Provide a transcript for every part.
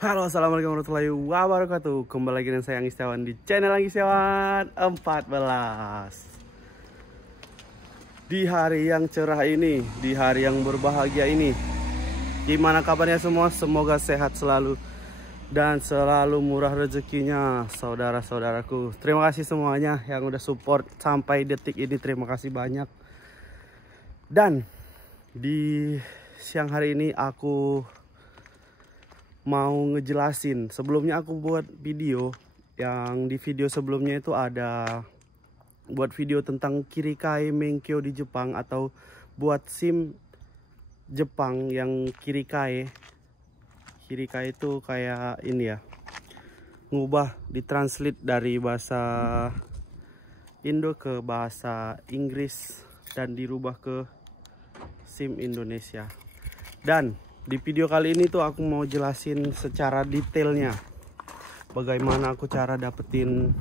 Halo, assalamualaikum warahmatullahi wabarakatuh. Kembali lagi dengan saya Anggi Setiawan di channel Anggi Setiawan 14. Di hari yang cerah ini, di hari yang berbahagia ini, gimana kabarnya semua? Semoga sehat selalu dan selalu murah rezekinya, saudara-saudaraku. Terima kasih semuanya yang udah support sampai detik ini. Terima kasih banyak. Dan di siang hari ini aku mau ngejelasin. Sebelumnya aku buat video, yang di video sebelumnya itu ada buat video tentang Kirikai Menkyo di Jepang, atau buat SIM Jepang yang Kirikai. Kirikai itu kayak ini ya, ngubah, ditranslate dari bahasa Indo ke bahasa Inggris dan dirubah ke SIM Indonesia. Dan di video kali ini tuh aku mau jelasin secara detailnya bagaimana aku cara dapetin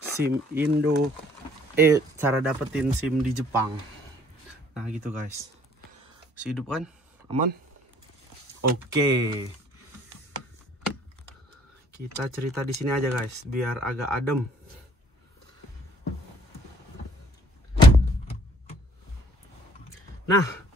SIM Indo, cara dapetin SIM di Jepang. Nah gitu guys. Masih hidup kan? Aman? Oke. Kita cerita di sini aja guys, biar agak adem. Nah,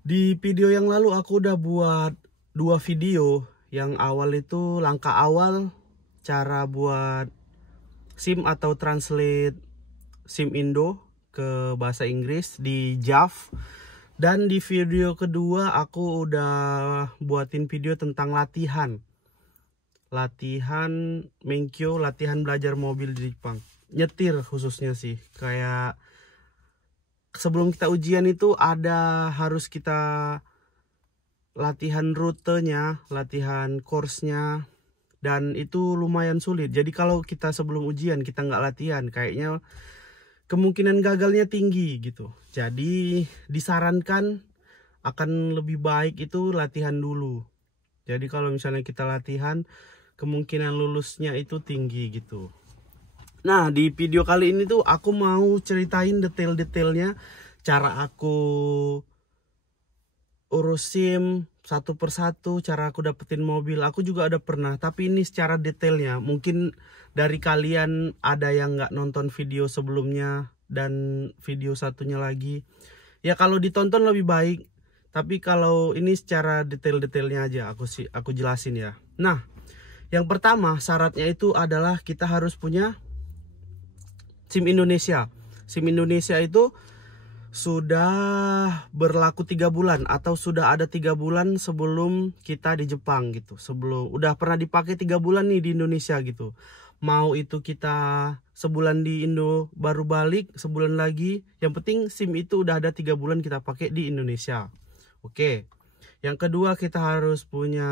di video yang lalu aku udah buat 2 video. Yang awal itu langkah awal cara buat SIM atau translate SIM Indo ke bahasa Inggris di JAV. Dan di video kedua aku udah buatin video tentang latihan Menkyo, latihan belajar mobil di Jepang. Nyetir khususnya sih. Kayak sebelum kita ujian itu harus kita latihan rutenya, latihan course-nya, dan itu lumayan sulit. Jadi kalau kita sebelum ujian kita nggak latihan, kayaknya kemungkinan gagalnya tinggi gitu. Jadi disarankan akan lebih baik itu latihan dulu. Jadi kalau misalnya kita latihan, kemungkinan lulusnya itu tinggi gitu. Nah, di video kali ini tuh aku mau ceritain detail-detailnya cara aku urus SIM satu persatu, cara aku dapetin mobil. Aku juga ada pernah, tapi ini secara detailnya. Mungkin dari kalian ada yang nggak nonton video sebelumnya dan video satunya lagi. Ya kalau ditonton lebih baik, tapi kalau ini secara detail-detailnya aja aku jelasin ya. Nah, yang pertama syaratnya itu adalah kita harus punya SIM Indonesia. SIM Indonesia itu sudah berlaku 3 bulan atau sudah ada 3 bulan sebelum kita di Jepang gitu. Sebelum udah pernah dipakai 3 bulan nih di Indonesia gitu. Mau itu kita sebulan di Indo baru balik, sebulan lagi, yang penting SIM itu udah ada 3 bulan kita pakai di Indonesia. Oke. Yang kedua kita harus punya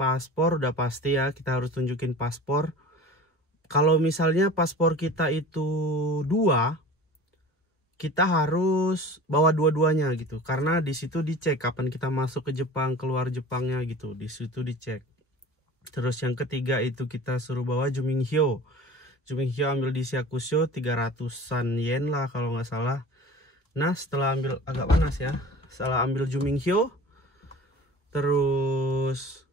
paspor, udah pasti ya, kita harus tunjukin paspor. Kalau misalnya paspor kita itu 2, kita harus bawa dua-duanya gitu. Karena di situ dicek kapan kita masuk ke Jepang, keluar Jepangnya gitu. Di situ dicek. Terus yang ketiga itu kita suruh bawa Jumingyo. Jumingyo ambil di Syakusho 300-an yen lah kalau nggak salah. Nah, setelah ambil, agak panas ya. Setelah ambil Jumingyo, terus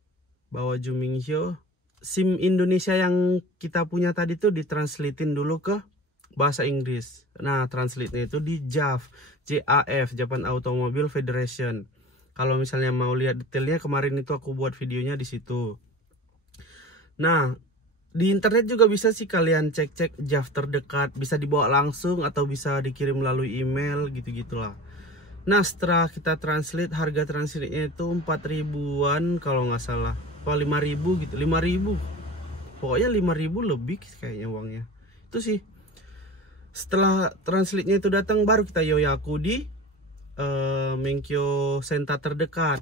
bawa Jumingyo, SIM Indonesia yang kita punya tadi tuh ditranslatein dulu ke bahasa Inggris. Nah, translate-nya itu di JAF, JAF, Japan Automobile Federation. Kalau misalnya mau lihat detailnya, kemarin itu aku buat videonya di situ. Nah, di internet juga bisa sih kalian cek-cek JAF terdekat, bisa dibawa langsung atau bisa dikirim melalui email gitu-gitulah. Nah, setelah kita translate, harga translate-nya itu 4.000-an kalau nggak salah. Apa 5.000 gitu, 5.000. Pokoknya 5.000 lebih kayaknya uangnya. Itu sih. Setelah translate-nya itu datang, baru kita yoyaku di Menkyo Senta terdekat.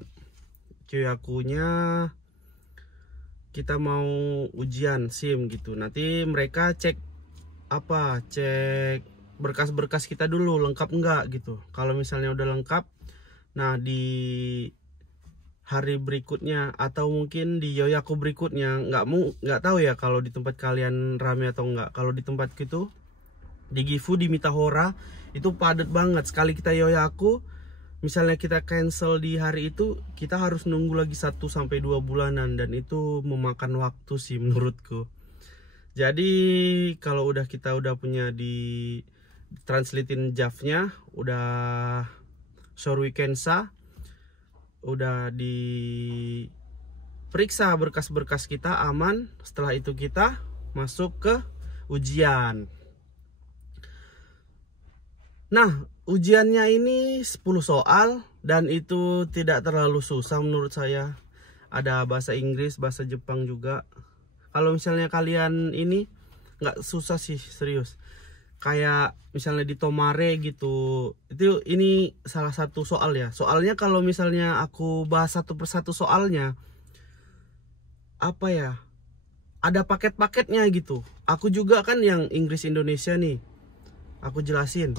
Yoyakunya kita mau ujian SIM gitu. Nanti mereka cek berkas-berkas kita dulu lengkap enggak gitu. Kalau misalnya udah lengkap, nah di hari berikutnya atau mungkin di yoyaku berikutnya, nggak tahu ya kalau di tempat kalian rame atau enggak. Kalau di tempat gitu di Gifu, di Mitahora itu padat banget. Sekali kita yoyaku misalnya kita cancel di hari itu, kita harus nunggu lagi 1-2 bulanan, dan itu memakan waktu sih menurutku. Jadi kalau kita udah punya di translatein JAV-nya, udah sure weekend sah, udah diperiksa berkas-berkas kita aman, setelah itu kita masuk ke ujian. Nah, ujiannya ini 10 soal dan itu tidak terlalu susah menurut saya. Ada bahasa Inggris, bahasa Jepang juga. Kalau misalnya kalian ini nggak susah sih, serius. Kayak misalnya di Tomare gitu, ini salah satu soal ya. Soalnya kalau misalnya aku bahas satu persatu soalnya, apa ya, ada paket-paketnya gitu. Aku juga kan yang Inggris Indonesia nih, aku jelasin.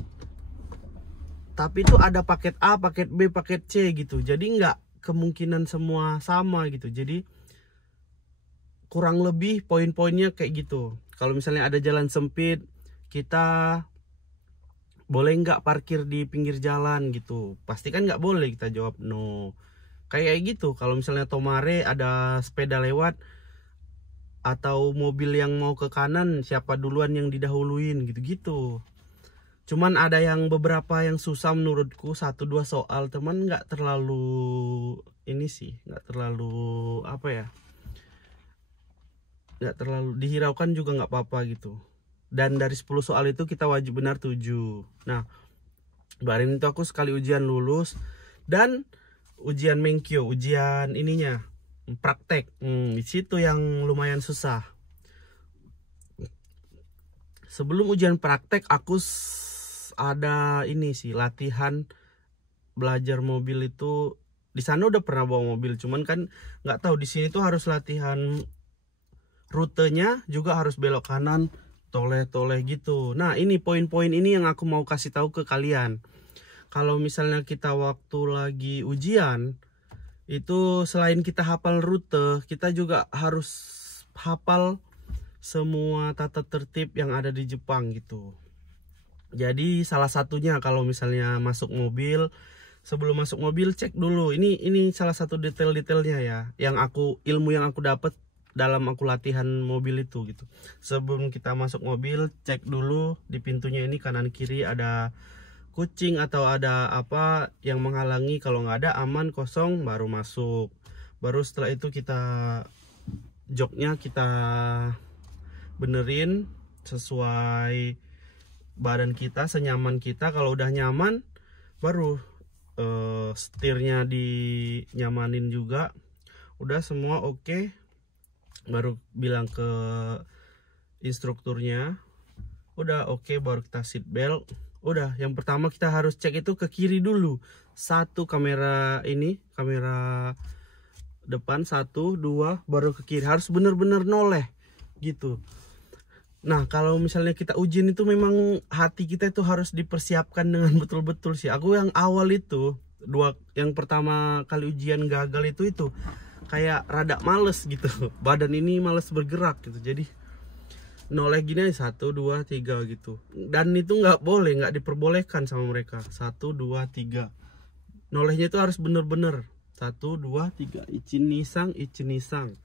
Tapi itu ada paket A, paket B, paket C gitu. Jadi nggak kemungkinan semua sama gitu. Jadi kurang lebih poin-poinnya kayak gitu. Kalau misalnya ada jalan sempit, kita boleh nggak parkir di pinggir jalan gitu. Pasti kan nggak boleh, kita jawab no. Kayak gitu. Kalau misalnya Tomare ada sepeda lewat atau mobil yang mau ke kanan, siapa duluan yang didahuluin gitu-gitu. Cuman ada yang beberapa yang susah menurutku, 1-2 soal teman, nggak terlalu ini sih, nggak terlalu apa ya, nggak terlalu dihiraukan juga nggak apa-apa gitu. Dan dari 10 soal itu kita wajib benar 7. Nah, kemarin itu aku sekali ujian lulus, dan ujian Menkyo, ujian ininya praktek, di situ yang lumayan susah. Sebelum ujian praktek aku ada ini sih, latihan belajar mobil itu. Di sana udah pernah bawa mobil, cuman kan nggak tahu di sini tuh harus latihan rutenya, juga harus belok kanan, toleh-toleh gitu. Nah, ini poin-poin ini yang aku mau kasih tahu ke kalian. Kalau misalnya kita waktu lagi ujian, itu selain kita hafal rute, kita juga harus hafal semua tata tertib yang ada di Jepang gitu. Jadi salah satunya kalau misalnya masuk mobil, sebelum masuk mobil cek dulu. Ini salah satu detail-detailnya ya, ilmu yang aku dapat dalam aku latihan mobil itu gitu. Sebelum kita masuk mobil, cek dulu di pintunya ini kanan kiri ada kucing atau ada apa yang menghalangi. Kalau nggak ada, aman, kosong, baru masuk. Baru setelah itu joknya kita benerin sesuai badan kita, senyaman kita. Kalau udah nyaman, baru setirnya dinyamanin juga. Udah semua oke, baru bilang ke instrukturnya udah oke, baru kita seat belt. Udah, yang pertama kita harus cek itu ke kiri dulu. 1 kamera ini, kamera depan 1, 2, baru ke kiri. Harus bener-bener noleh gitu. Nah, kalau misalnya kita ujian itu memang hati kita itu harus dipersiapkan dengan betul-betul sih. Aku yang awal itu, yang pertama kali ujian gagal itu kayak rada males gitu. Badan ini males bergerak gitu. Jadi noleh gini 1, 2, 3 gitu. Dan itu nggak boleh, nggak diperbolehkan sama mereka. 1, 2, 3. Nolehnya itu harus bener-bener 1, 2, 3. Ichin nisang, ichin nisang.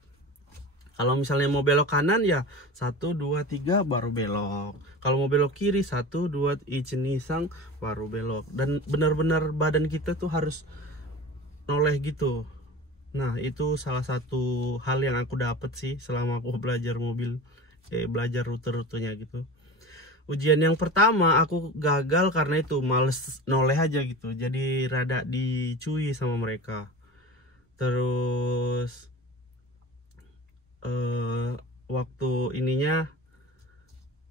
Kalau misalnya mau belok kanan ya 1, 2, 3 baru belok. Kalau mau belok kiri 1, 2, ichin nisang baru belok. Dan benar-benar badan kita tuh harus noleh gitu. Nah, itu salah satu hal yang aku dapat sih selama aku belajar mobil, belajar rute-rutenya gitu. Ujian yang pertama aku gagal karena itu males noleh aja gitu. Jadi rada dicui sama mereka. Terus waktu ininya,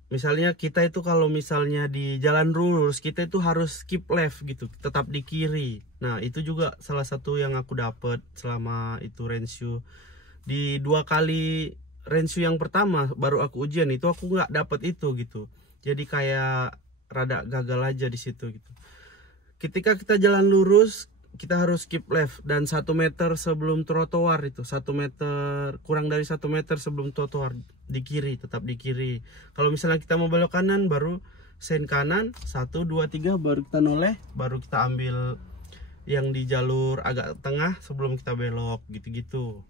misalnya kita itu kalau misalnya di jalan lurus, kita itu harus skip left gitu, tetap di kiri. Nah, itu juga salah satu yang aku dapat selama itu renshu. Di 2 kali renshu yang pertama baru aku ujian itu aku nggak dapat itu gitu. Jadi kayak rada gagal aja di situ gitu. Ketika kita jalan lurus, kita harus skip left, dan 1 meter sebelum trotoar itu, 1 meter, kurang dari 1 meter sebelum trotoar di kiri, tetap di kiri. Kalau misalnya kita mau belok kanan, baru sen kanan 1, 2, 3 baru kita noleh, baru kita ambil yang di jalur agak tengah sebelum kita belok gitu-gitu.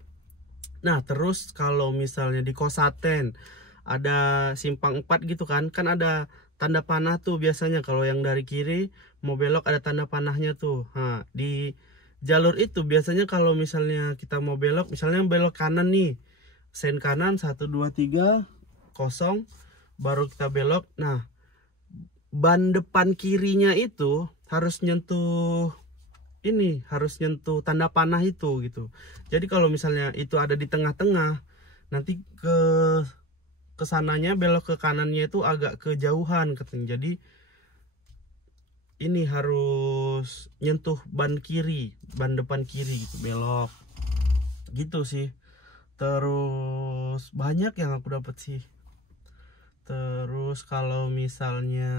Nah terus kalau misalnya di Kosaten ada simpang 4 gitu kan ada tanda panah tuh biasanya kalau yang dari kiri mau belok ada tanda panahnya tuh. Nah di jalur itu biasanya kalau misalnya kita mau belok, misalnya belok kanan nih, sen kanan 1 2 3 kosong baru kita belok. Nah ban depan kirinya itu harus nyentuh ini, harus nyentuh tanda panah itu gitu. Jadi kalau misalnya itu ada di tengah-tengah, nanti ke sananya belok ke kanannya itu agak kejauhan katanya. Jadi ini harus nyentuh ban kiri, ban depan kiri gitu belok. Gitu sih. Terus banyak yang aku dapat sih. Terus kalau misalnya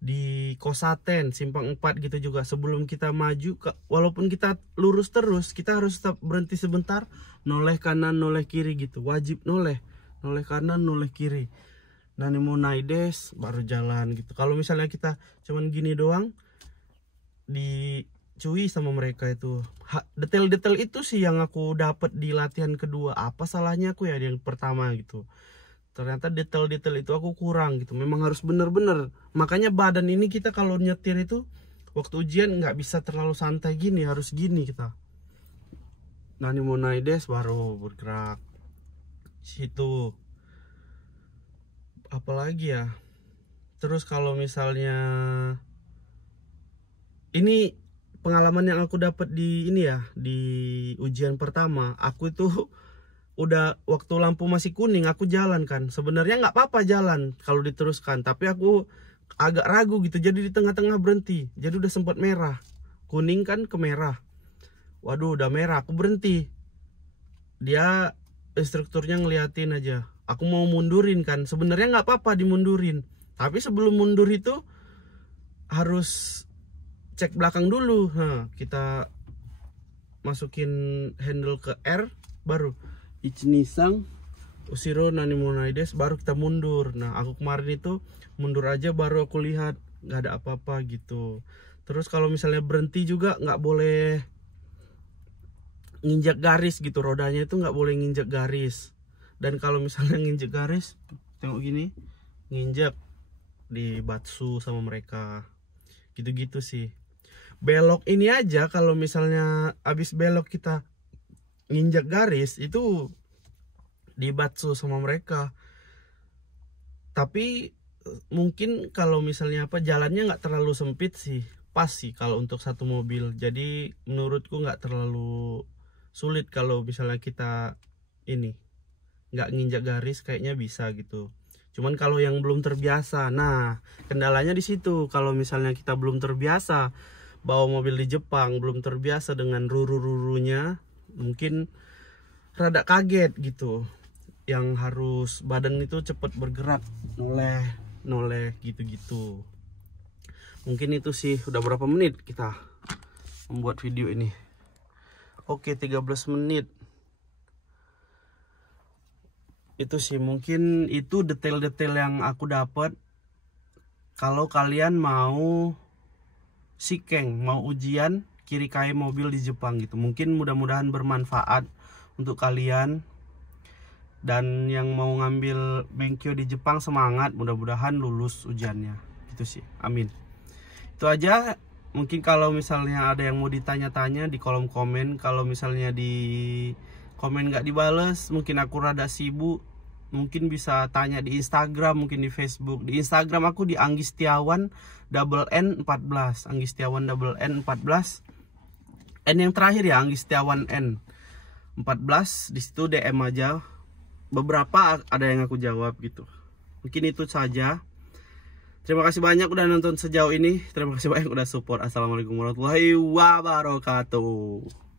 di Kosaten simpang 4 gitu juga, sebelum kita maju walaupun kita lurus terus, kita harus tetap berhenti sebentar, noleh kanan noleh kiri gitu, wajib noleh kanan noleh kiri. Nah ini mau naides baru jalan gitu. Kalau misalnya kita cuman gini doang, dicui sama mereka itu. Detail-detail itu sih yang aku dapat di latihan kedua. Apa salahnya aku ya di yang pertama gitu. Ternyata detail-detail itu aku kurang gitu. Memang harus bener-bener. Makanya badan ini kita kalau nyetir itu waktu ujian nggak bisa terlalu santai gini, harus gini kita. Nah ini mau naides baru bergerak. Situ. Apalagi ya. Terus kalau misalnya ini pengalaman yang aku dapat di ini ya, di ujian pertama, aku itu udah waktu lampu masih kuning aku jalan kan. Sebenarnya nggak apa-apa jalan kalau diteruskan, tapi aku agak ragu gitu. Jadi di tengah-tengah berhenti. Jadi udah sempat merah. Kuning kan ke merah. Waduh udah merah, aku berhenti. Dia instrukturnya ngeliatin aja. Aku mau mundurin kan. Sebenarnya nggak apa-apa dimundurin. Tapi sebelum mundur itu harus cek belakang dulu. Nah, kita masukin handle ke R baru Ichinisang Ushiro nani mo naides baru kita mundur. Nah aku kemarin itu mundur aja baru aku lihat nggak ada apa-apa gitu. Terus kalau misalnya berhenti juga nggak boleh nginjak garis gitu, rodanya itu nggak boleh nginjak garis. Dan kalau misalnya nginjak garis, tengok gini, nginjak di batsu sama mereka gitu-gitu sih. Belok ini aja kalau misalnya abis belok kita nginjak garis itu dibatsu sama mereka. Tapi mungkin kalau misalnya jalannya nggak terlalu sempit sih, pas sih kalau untuk satu mobil. Jadi menurutku nggak terlalu sulit kalau misalnya kita ini nggak nginjak garis, kayaknya bisa gitu. Cuman kalau yang belum terbiasa, nah kendalanya di situ. Kalau misalnya kita belum terbiasa bawa mobil di Jepang, belum terbiasa dengan ruru-rurunya, mungkin rada kaget gitu. Yang harus badan itu cepat bergerak, noleh gitu-gitu. Mungkin itu sih. Udah berapa menit kita membuat video ini? Oke, 13 menit. Itu sih, mungkin itu detail-detail yang aku dapat. Kalau kalian mau sikeng, mau ujian kirikai mobil di Jepang gitu, mungkin mudah-mudahan bermanfaat untuk kalian. Dan yang mau ngambil Benkyo di Jepang, semangat, mudah-mudahan lulus ujiannya gitu sih, amin. Itu aja. Mungkin kalau misalnya ada yang mau ditanya-tanya di kolom komen. Kalau misalnya di komen nggak dibales, mungkin aku rada sibuk, mungkin bisa tanya di Instagram, mungkin di Facebook. Di Instagram aku di Anggi Setiawan N14, Anggi Setiawan N14. N yang terakhir ya, Anggi Setiawan N14. Di situ DM aja. Beberapa ada yang aku jawab gitu. Mungkin itu saja. Terima kasih banyak udah nonton sejauh ini. Terima kasih banyak udah support. Assalamualaikum warahmatullahi wabarakatuh.